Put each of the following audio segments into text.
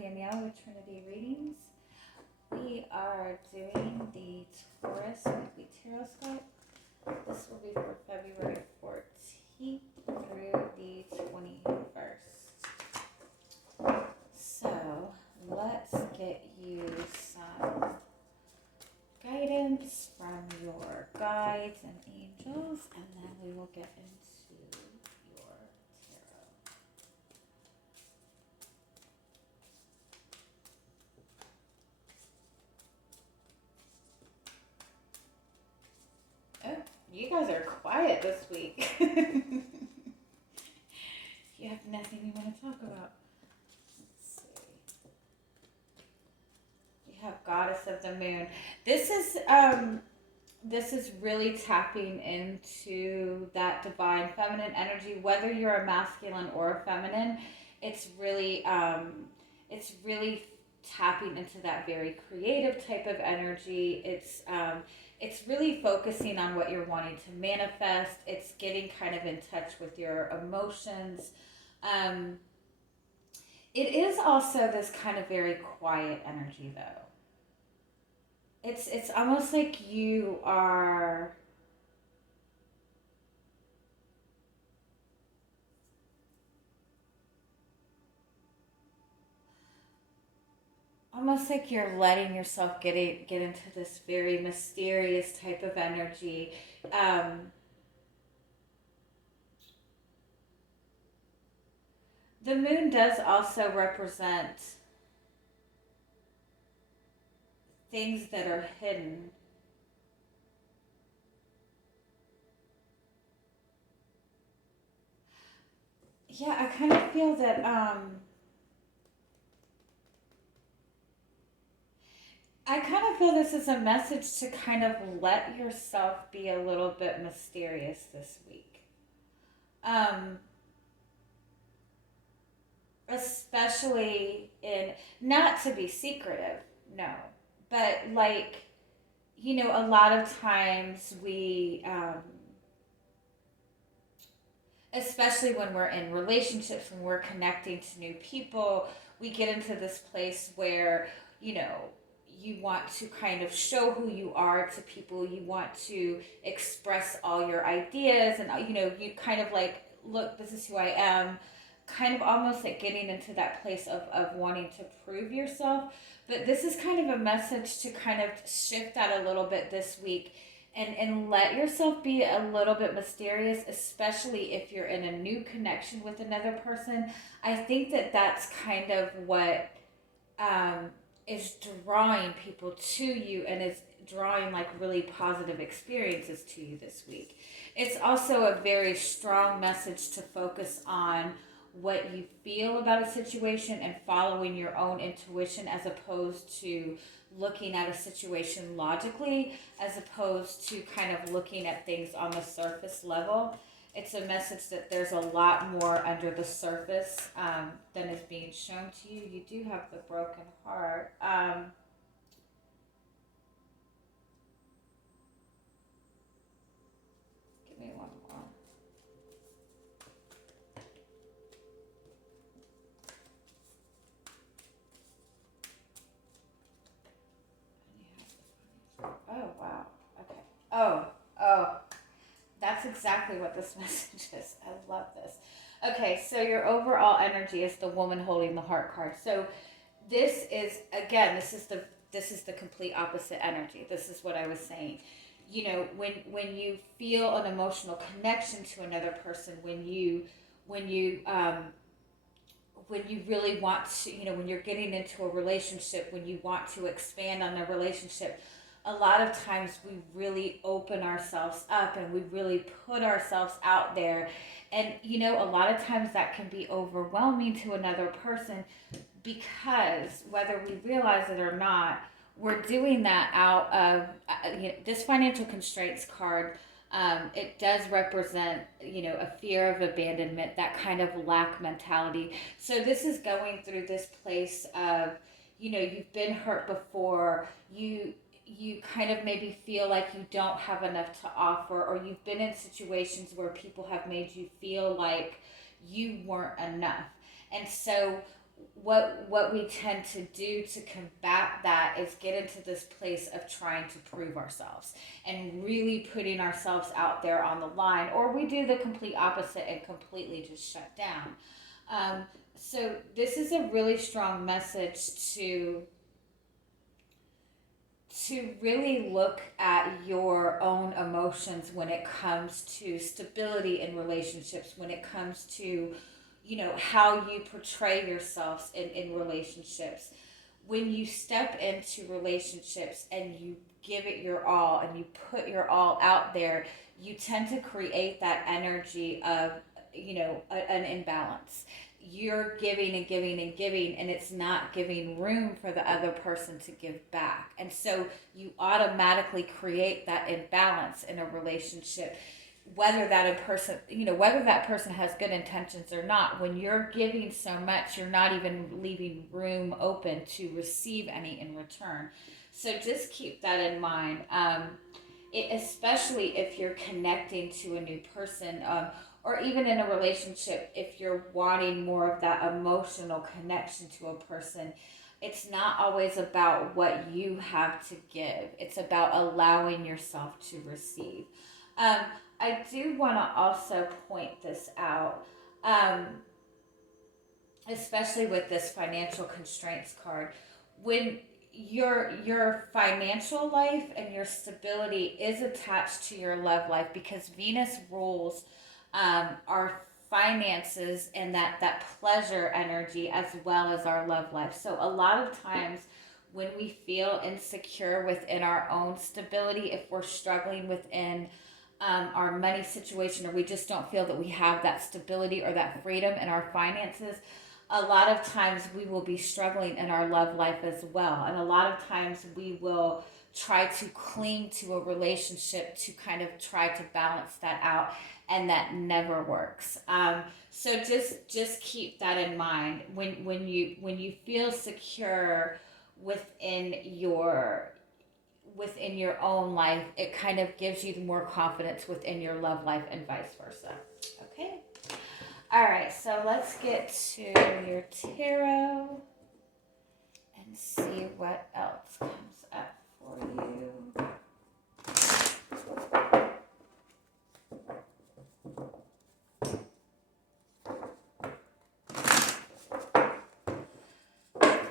Danielle with Trinity Readings. We are doing the Taurus weekly Tarotscope. This will be for February 14th through the 21st. So let's get you some guidance from your guides and angels, and then we will get into your tarot. Oh, you guys are quiet this week. You have nothing you want to talk about. Let's see. You have Goddess of the Moon. This is really tapping into that divine feminine energy. Whether you're a masculine or a feminine, it's really tapping into that very creative type of energy. It's really focusing on what you're wanting to manifest. It's getting kind of in touch with your emotions. Um, it is also this kind of very quiet energy, though. It's almost like you are almost like you're letting yourself get into this very mysterious type of energy. Um, the moon does also represent things that are hidden. Yeah, I kind of feel that I kind of feel this is a message to kind of let yourself be a little bit mysterious this week. Um, Especially in, not to be secretive, no, but like, a lot of times especially when we're in relationships, when we're connecting to new people, we get into this place where, you know, you want to kind of show who you are to people. You want to express all your ideas, and, you kind of like, look, this is who I am. Kind of almost like getting into that place of wanting to prove yourself. But this is kind of a message to kind of shift that a little bit this week, and let yourself be a little bit mysterious, especially if you're in a new connection with another person. I think that that's kind of what um, is drawing people to you, and is drawing like really positive experiences to you this week. It's also a very strong message to focus on what you feel about a situation and following your own intuition, as opposed to looking at a situation logically, as opposed to kind of looking at things on the surface level. It's a message that there's a lot more under the surface than is being shown to you. You do have the broken heart. Give me one more. Oh, wow. Okay. Oh, that's exactly what this message is. I love this. Okay, so your overall energy is the woman holding the heart card. So this is, again, this is the complete opposite energy. This is what I was saying. When you feel an emotional connection to another person, when you when you really want to, when you're getting into a relationship, when you want to expand on the relationship, a lot of times we really open ourselves up and we really put ourselves out there. And, a lot of times that can be overwhelming to another person, because whether we realize it or not, we're doing that out of this financial constraints card. It does represent, a fear of abandonment, that kind of lack mentality. So this is going through this place of, you've been hurt before. You kind of maybe feel like you don't have enough to offer, or you've been in situations where people have made you feel like you weren't enough. And so what we tend to do to combat that is get into this place of trying to prove ourselves and really putting ourselves out there on the line, or we do the complete opposite and completely just shut down. um, so this is a really strong message to really look at your own emotions when it comes to stability in relationships, when it comes to, how you portray yourselves in relationships. When you step into relationships and you give it your all and you put your all out there, you tend to create that energy of, an imbalance. You're giving and giving and giving, and it's not giving room for the other person to give back. And so you automatically create that imbalance in a relationship, whether that person has good intentions or not. When you're giving so much, you're not even leaving room open to receive any in return. So just keep that in mind. Especially if you're connecting to a new person, or even in a relationship, if you're wanting more of that emotional connection to a person, it's not always about what you have to give. It's about allowing yourself to receive. Um, I do want to also point this out, um, especially with this financial constraints card. When your financial life and your stability is attached to your love life, because Venus rules our finances and that pleasure energy as well as our love life. So a lot of times when we feel insecure within our own stability, if we're struggling within our money situation, or we just don't feel that we have that stability or that freedom in our finances, a lot of times we will be struggling in our love life as well. And a lot of times we will try to cling to a relationship to kind of try to balance that out, and that never works. So just keep that in mind when you feel secure within your own life. It kind of gives you more confidence within your love life and vice versa. Okay. All right, so let's get to your tarot and see what else comes up for you.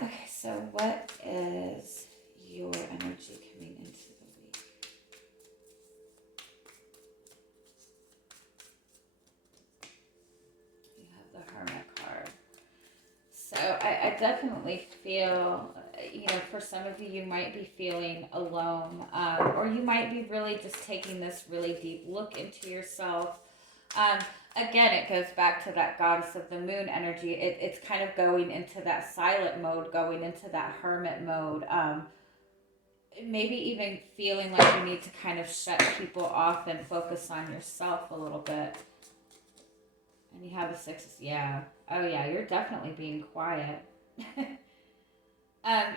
Okay, so what is your energy coming into the week? You have the Hermit card. So I definitely feel, for some of you, you might be feeling alone, or you might be really just taking this really deep look into yourself. Again, it goes back to that goddess of the moon energy. It's kind of going into that silent mode, going into that hermit mode. Maybe even feeling like you need to kind of shut people off and focus on yourself a little bit. And you have a six. Yeah. Oh, yeah. You're definitely being quiet.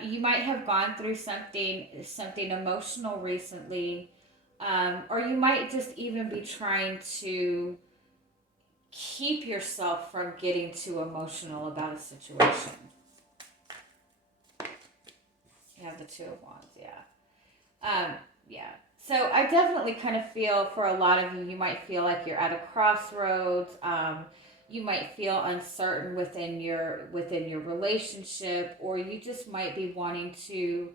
You might have gone through something emotional recently, or you might just even be trying to keep yourself from getting too emotional about a situation. You have the Two of Wands, yeah. Yeah. So I definitely kind of feel, for a lot of you, you might feel like you're at a crossroads. You might feel uncertain within your relationship, or you just might be wanting to,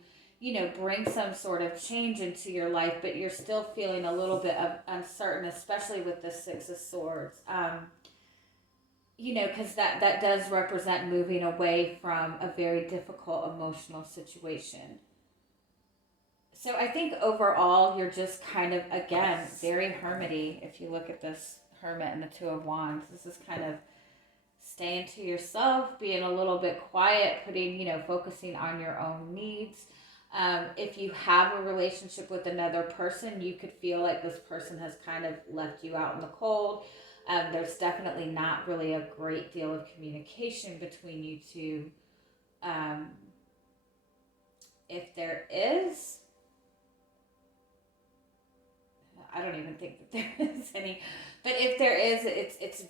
bring some sort of change into your life, but you're still feeling a little bit of uncertain, especially with the Six of Swords. Because that does represent moving away from a very difficult emotional situation. So I think overall you're just kind of, again, very hermity. If you look at this Hermit and the Two of Wands, this is kind of staying to yourself, being a little bit quiet, focusing on your own needs. If you have a relationship with another person, you could feel like this person has kind of left you out in the cold. There's definitely not really a great deal of communication between you two. If there is, I don't even think that there is any, but if there is, it's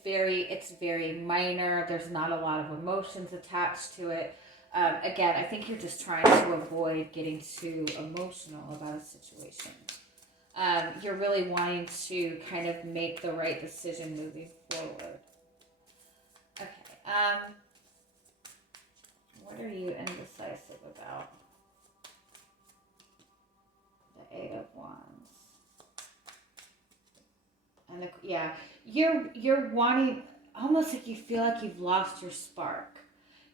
very minor. There's not a lot of emotions attached to it. Again, I think you're just trying to avoid getting too emotional about a situation. You're really wanting to kind of make the right decision moving forward. Okay. What are you indecisive about? The Eight of Wands. And yeah, you're wanting, almost like you feel like you've lost your spark.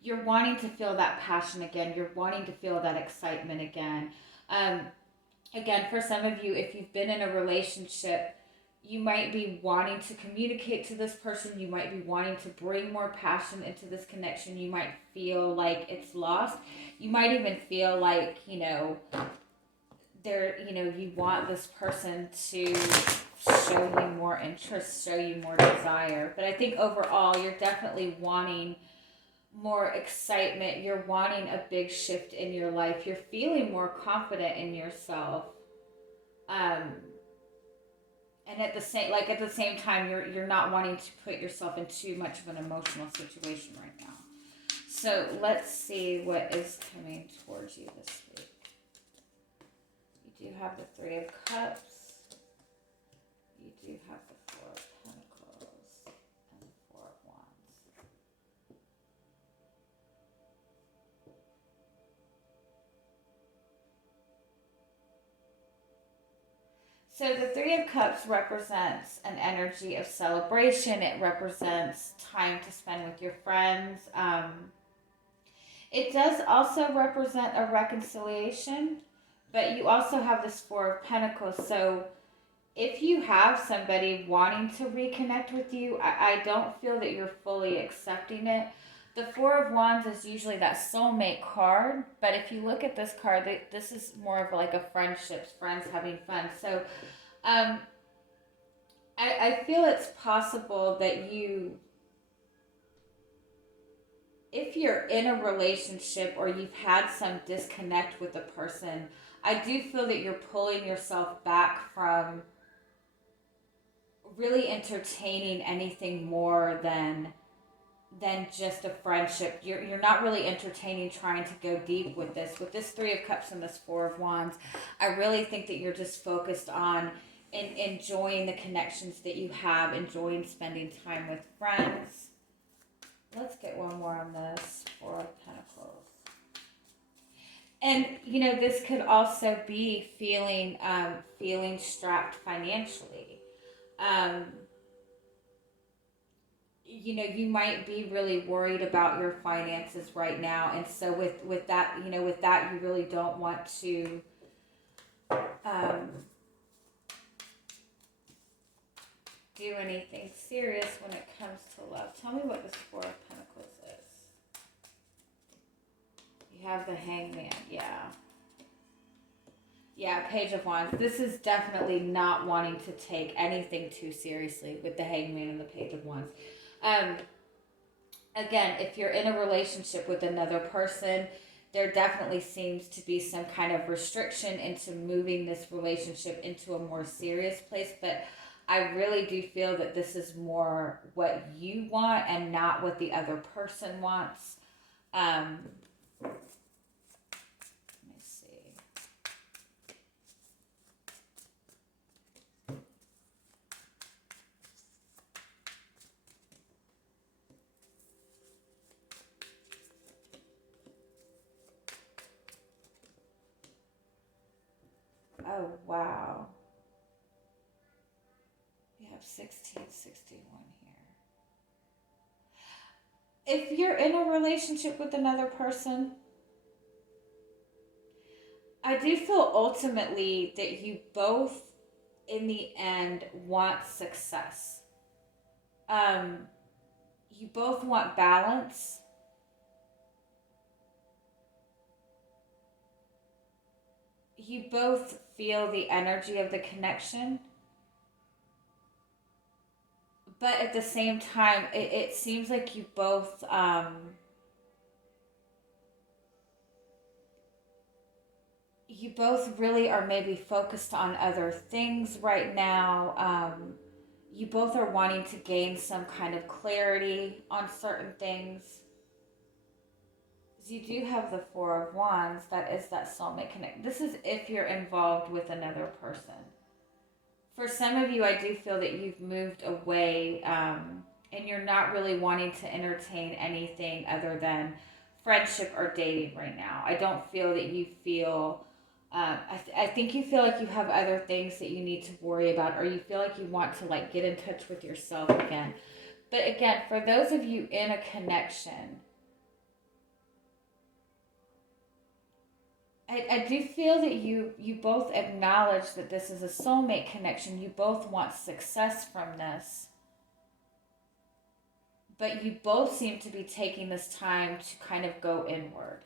You're wanting to feel that passion again. You're wanting to feel that excitement again. Um, Again, for some of you, if you've been in a relationship, you might be wanting to communicate to this person. You might be wanting to bring more passion into this connection. You might feel like it's lost. You might even feel like, you want this person to show you more interest, show you more desire. But I think overall, you're definitely wanting more excitement. You're wanting a big shift in your life. You're feeling more confident in yourself. Um, and at the same time, you're not wanting to put yourself in too much of an emotional situation right now. So let's see what is coming towards you this week. You do have the Three of Cups. You do have the Four of Pentacles and the Four of Wands. So the Three of Cups represents an energy of celebration. It represents time to spend with your friends. It does also represent a reconciliation, but you also have this Four of Pentacles. So if you have somebody wanting to reconnect with you, I don't feel that you're fully accepting it. The Four of Wands is usually that soulmate card, but if you look at this card, this is more of like a friendships, friends having fun. So I feel it's possible that if you're in a relationship or you've had some disconnect with a person, I do feel that you're pulling yourself back from really entertaining anything more than just a friendship. You're not really entertaining trying to go deep with this Three of Cups and this Four of Wands. I really think that you're just focused on enjoying the connections that you have, enjoying spending time with friends. Let's get one more on this Four of Pentacles. And this could also be feeling strapped financially. You might be really worried about your finances right now, and so with that, you really don't want to do anything serious when it comes to love. Tell me what this Four of Pentacles is. You have the Hangman, yeah. Yeah, Page of Wands. This is definitely not wanting to take anything too seriously with the Hangman and the Page of Wands. Again, if you're in a relationship with another person, there definitely seems to be some kind of restriction into moving this relationship into a more serious place. But I really do feel that this is more what you want and not what the other person wants. Let me see. Oh, wow. We have 1661 here. If you're in a relationship with another person, I do feel ultimately that you both, in the end, want success. You both want balance. You both feel the energy of the connection. But at the same time, it seems like you both you both really are maybe focused on other things right now. You both are wanting to gain some kind of clarity on certain things. You do have the Four of Wands. That is that soulmate connect. This is if you're involved with another person. For some of you, I do feel that you've moved away, and you're not really wanting to entertain anything other than friendship or dating right now. I don't feel that you feel. I think you feel like you have other things that you need to worry about, or you feel like you want to like get in touch with yourself again. But again, for those of you in a connection, I do feel that you both acknowledge that this is a soulmate connection. You both want success from this, but you both seem to be taking this time to kind of go inward.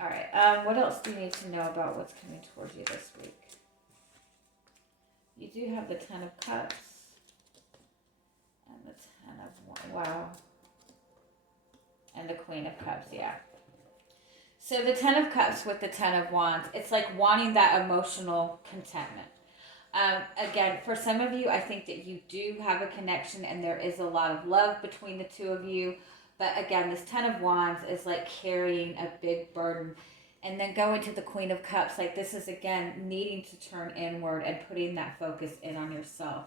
All right. What else do you need to know about what's coming towards you this week? You do have the Ten of Cups and the Ten of Wow, and the Queen of Cups. Yeah. So the Ten of Cups with the Ten of Wands, it's like wanting that emotional contentment. Again, for some of you, I think that you do have a connection and there is a lot of love between the two of you. But again, this Ten of Wands is like carrying a big burden. And then going to the Queen of Cups, like this is again needing to turn inward and putting that focus in on yourself.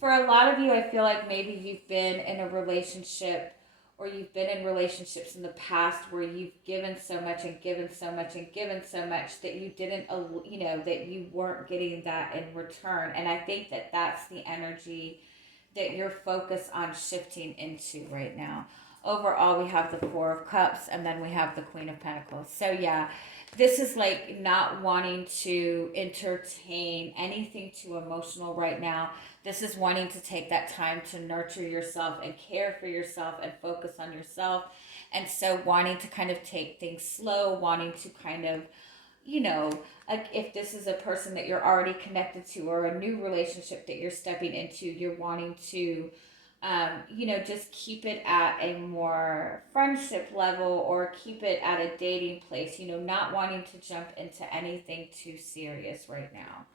For a lot of you, I feel like maybe you've been in a relationship, or you've been in relationships in the past where you've given so much and given so much and given so much that you didn't, that you weren't getting that in return. And I think that that's the energy that you're focused on shifting into right now. Overall, we have the Four of Cups and then we have the Queen of Pentacles. So yeah, this is like not wanting to entertain anything too emotional right now. This is wanting to take that time to nurture yourself and care for yourself and focus on yourself. And so wanting to kind of take things slow, wanting to kind of, like if this is a person that you're already connected to or a new relationship that you're stepping into, you're wanting to, just keep it at a more friendship level or keep it at a dating place, not wanting to jump into anything too serious right now.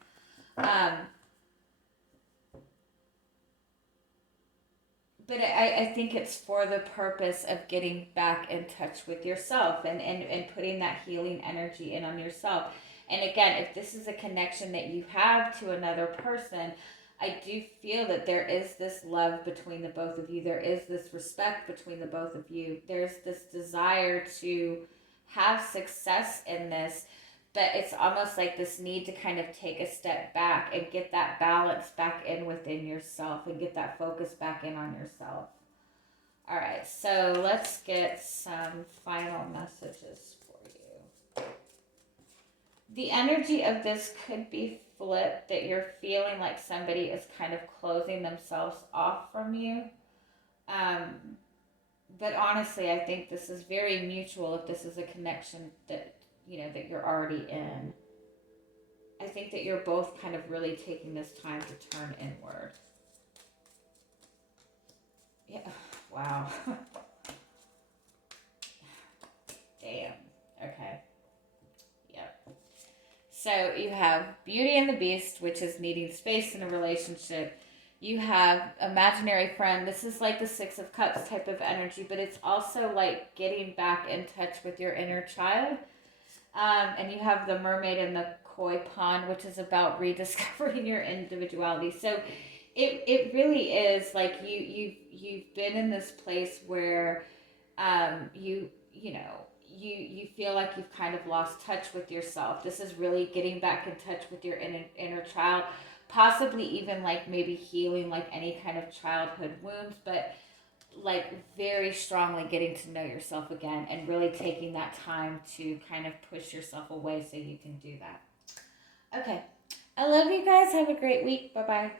But I think it's for the purpose of getting back in touch with yourself and putting that healing energy in on yourself. And again, if this is a connection that you have to another person, I do feel that there is this love between the both of you. There is this respect between the both of you. There's this desire to have success in this, but it's almost like this need to kind of take a step back and get that balance back in within yourself and get that focus back in on yourself. All right, so let's get some final messages for you. The energy of this could be flipped, that you're feeling like somebody is kind of closing themselves off from you. But honestly, I think this is very mutual if this is a connection that that you're already in. I think that you're both kind of really taking this time to turn inward. Yeah. Wow. Damn. Okay. Yep. So you have Beauty and the Beast, which is needing space in a relationship. You have Imaginary Friend. This is like the Six of Cups type of energy, but it's also like getting back in touch with your inner child. And you have the Mermaid and the Koi Pond, which is about rediscovering your individuality. So it really is like you've been in this place where you feel like you've kind of lost touch with yourself. This is really getting back in touch with your inner child, possibly even like maybe healing like any kind of childhood wounds, but like very strongly getting to know yourself again and really taking that time to kind of push yourself away so you can do that. Okay. I love you guys. Have a great week. Bye-bye.